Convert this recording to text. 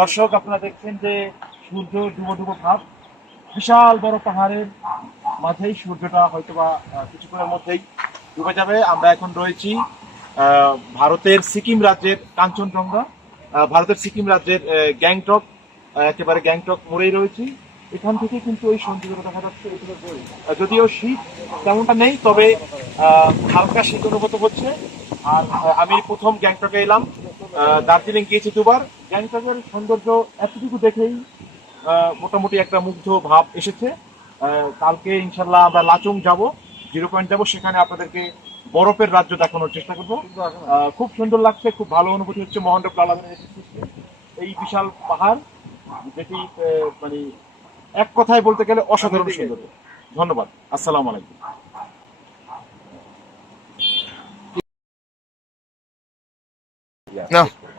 দর্শক, আপনারা দেখছেন যে সূর্য ডুবো ডুবো ভাব, বিশাল বড় পাহাড়ের মাঝেই সূর্যটা হয়তো বা কিছুক্ষণের মধ্যেই ডুবে যাবে। আমরা এখন রয়েছি ভারতের সিকিম রাজ্যের কাঞ্চনজঙ্ঘা। ভারতের সিকিম রাজ্যের গ্যাংটক একেবারে গ্যাংটক মোড়েই রয়েছি। এখান থেকে কিন্তু এই সৌন্দর্যটা দেখা যাচ্ছে যদিও শীত তেমনটা নেই, তবে হালকা শীত অনুভূত হচ্ছে। আর আমি প্রথম গ্যাংটকে এলাম। দার্জিলিং গিয়েছি দুবার। গ্যাংটকের সৌন্দর্য এতটুকু দেখেই মোটামুটি একটা মুগ্ধ ভাব এসেছে। কালকে ইনশাল্লাহ আমরা লাচুং যাব, জিরো পয়েন্ট যাব, সেখানে আপনাদেরকে বরফের রাজ্য দেখানোর চেষ্টা করব। আহ, খুব সুন্দর লাগছে খুব ভালো অনুভূতি হচ্ছে মহেন্দ্র প্লালামের এই বিশাল পাহাড় যেটি আহ, মানে এক কথায় বলতে গেলে অসাধারণ সুন্দর। ধন্যবাদ। আসসালাম আলাইকুম। No.